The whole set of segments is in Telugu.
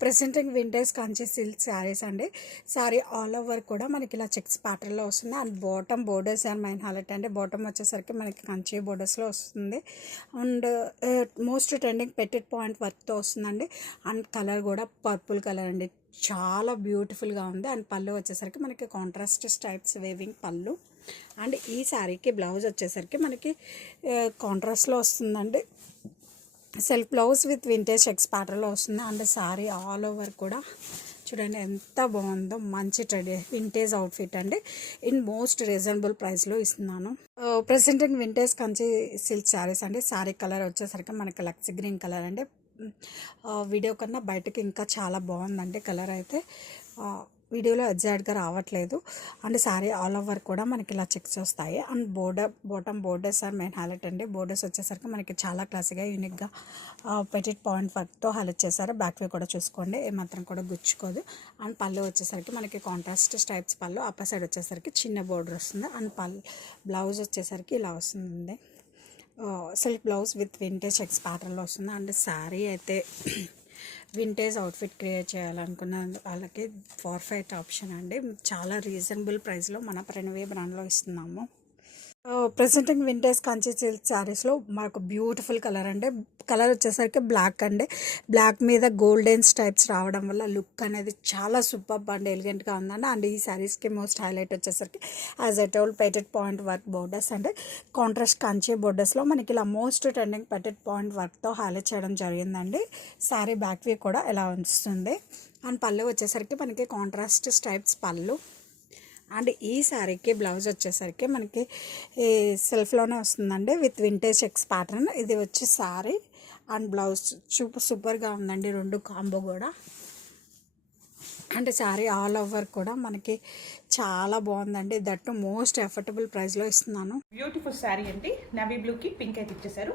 Presenting vintage Kanchi silk saris అండి. శారీ ఆల్ ఓవర్ కూడా మనకి ఇలా చెక్స్ ప్యాటర్న్లో వస్తుంది. And bottom borders and main highlight అండి. బాటమ్ వచ్చేసరికి మనకి కంచి బోర్డర్స్లో వస్తుంది. And most trending petit point వర్క్తో వస్తుందండి. అండ్ కలర్ కూడా పర్పుల్ కలర్ అండి, చాలా బ్యూటిఫుల్గా ఉంది. అండ్ పళ్ళు వచ్చేసరికి మనకి కాంట్రాస్ట్ స్టైప్స్ వేవింగ్ పళ్ళు. అండ్ ఈ శారీకి బ్లౌజ్ వచ్చేసరికి మనకి కాంట్రాస్ట్లో వస్తుందండి. Self blouse with vintage checks ప్యాటర్న్లో వస్తుంది. అండ్ శారీ ఆల్ ఓవర్ కూడా చూడండి ఎంత బాగుందో, మంచి వింటేజ్ అవుట్ఫిట్ అండి. ఇన్ మోస్ట్ రీజనబుల్ ప్రైస్లో ఇస్తున్నాను. Presenting vintage Kanchi silk saris అండి. శారీ కలర్ వచ్చేసరికి మనకి లక్స్ గ్రీన్ కలర్ అండి. వీడియో కన్నా బయటకి ఇంకా చాలా బాగుందండి కలర్ అయితే. వీడియోలో ఎగ్జాక్ట్గా రావట్లేదు. అండ్ శారీ ఆల్ ఓవర్ కూడా మనకి ఇలా చెక్స్ వస్తాయి. And bottom borders are main highlight అండి. బోర్డర్స్ వచ్చేసరికి మనకి చాలా క్లాసీగా యూనిక్గా పెటెడ్ పాయింట్ వర్క్తో హైలైట్ చేశారు. బ్యాక్ వే కూడా చూసుకోండి, ఏమాత్రం కూడా గుచ్చుకోదు. అండ్ పళ్ళు వచ్చేసరికి మనకి కాంట్రాస్ట్ స్టైప్స్ పళ్ళు, అప్పర్ సైడ్ వచ్చేసరికి చిన్న బోర్డర్ వస్తుంది. అండ్ బ్లౌజ్ వచ్చేసరికి ఇలా వస్తుంది. Self blouse with vintage checks ప్యాటర్న్లో వస్తుంది. అండ్ శారీ అయితే వింటేజ్ అవుట్ఫిట్ క్రియేట్ చేయాలనుకున్న వాళ్ళకి పర్ఫెక్ట్ ఆప్షన్ అండి. చాలా రీజనబుల్ ప్రైస్లో మన ప్రణవే బ్రాండ్లో ఇస్తున్నాము. ప్రెసెంటింగ్ వింటేజ్ కంచి సిల్క్ శారీస్లో మనకు బ్యూటిఫుల్ కలర్ అండి. కలర్ వచ్చేసరికి బ్లాక్ అండి. బ్లాక్ మీద గోల్డెన్ స్టైప్స్ రావడం వల్ల లుక్ అనేది చాలా సూపర్ అండ్ ఎలిగెంట్గా ఉందండి. అండ్ ఈ శారీస్కి మోస్ట్ హైలైట్ వచ్చేసరికి యాజ్ ఎ టోల్ పెటెడ్ పాయింట్ వర్క్ బోర్డర్స్ అండి. కాంట్రాస్ట్ కంచి బోర్డర్స్లో మనకి ఇలా మోస్ట్ ట్రెండింగ్ పెటెడ్ పాయింట్ వర్క్తో హైలైట్ చేయడం జరిగిందండి. శారీ బ్యాక్ వే కూడా ఇలా వస్తుంది. అండ్ పళ్ళు వచ్చేసరికి మనకి కాంట్రాస్ట్ స్టైప్స్ పళ్ళు. అండ్ ఈ శారీకి బ్లౌజ్ వచ్చేసరికి మనకి సెల్ఫ్లోనే వస్తుందండి విత్ వింటేజ్ చెక్స్ ప్యాటర్న్. ఇది వచ్చి శారీ అండ్ బ్లౌజ్ సూపర్గా ఉందండి, రెండు కాంబో కూడా. అంటే శారీ ఆల్ ఓవర్ కూడా మనకి చాలా బాగుందండి. దట్టు మోస్ట్ ఎఫర్టబుల్ ప్రైస్లో ఇస్తున్నాను. బ్యూటిఫుల్ శారీ అండి. నవీ బ్లూకి పింక్ అయితే ఇచ్చేసారు.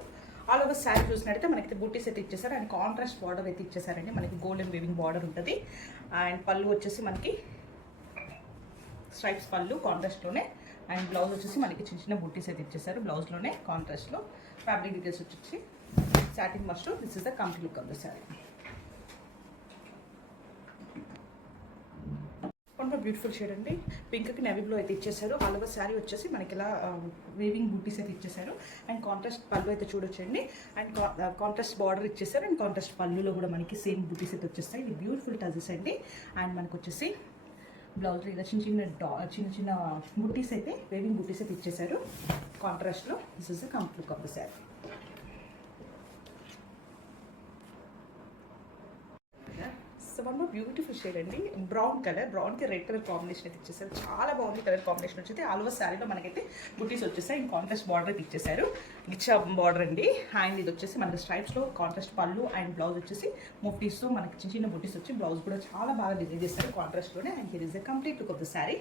ఆల్ ఓవర్ శారీ చూసినట్టయితే మనకి బూటీస్ అయితే ఇచ్చేసారు. అండ్ కాంట్రాస్ట్ బార్డర్ అయితే ఇచ్చేసారండి. మనకి గోల్డెన్ వేవింగ్ బార్డర్ ఉంటుంది. అండ్ పళ్ళు వచ్చేసి మనకి స్ట్రైప్స్ పళ్ళు కాంట్రాస్ట్లోనే. అండ్ బ్లౌజ్ వచ్చేసి మనకి చిన్న చిన్న బుట్టీస్ అయితే ఇచ్చేసారు. బ్లౌజ్లోనే కాంట్రాస్ట్లో ఫ్యాబ్రిక్ డీటెయిల్స్ వచ్చేసి satin mustard. This is the complete look of the sari. Beautiful shade అండి. పింక్కి నెవీ బ్లూ అయితే ఇచ్చేసారు. ఆల్ ఓవర్ శారీ వచ్చేసి మనకి ఇలా వేవింగ్ బూటీస్ అయితే ఇచ్చేసారు. అండ్ కాంట్రాస్ట్ పళ్ళు అయితే చూడొచ్చండి. అండ్ కాంట్రాస్ట్ బార్డర్ ఇచ్చేసారు. అండ్ కాంట్రాస్ట్ పళ్ళులో కూడా మనకి సేమ్ బూటీస్ అయితే వచ్చేస్తాయి. ఇది బ్యూటిఫుల్ టజెస్ అండి. అండ్ మనకు వచ్చేసి బ్లౌజ్ ఇలా చిన్న చిన్న బుట్టీస్ అయితే వేవింగ్ బుట్టీస్ అయితే ఇచ్చేసారు కాంట్రాస్ట్లో. This is the complete look of the sari. So one more beautiful shade అండి. బ్రౌన్ కలర్, బ్రౌన్కి రెడ్ కలర్ కాంబినేషన్ అయితే ఇచ్చేసారు. చాలా బాగుంది కలర్ కాంబినేషన్ వచ్చేది. ఆల్ ఓవర్ శారీలో మనకైతే బుట్టీస్ వచ్చేసాయి. ఇంక కాంట్రాస్ట్ బార్డర్ అయితే ఇచ్చేసారు, గిచ్చా బార్డర్ అండి. అండ్ ఇది వచ్చేసి మనకి స్ట్రైప్స్లో కాంట్రాస్ట్ పళ్ళు. అండ్ బ్లౌజ్ వచ్చేసి బుట్టీస్తో మనకి చిన్న చిన్న బుట్టీస్ వచ్చి బ్లౌజ్ కూడా చాలా బాగా డిజైన్ చేస్తారు కాంట్రాస్ట్లోనే. And here is the complete look of the sari.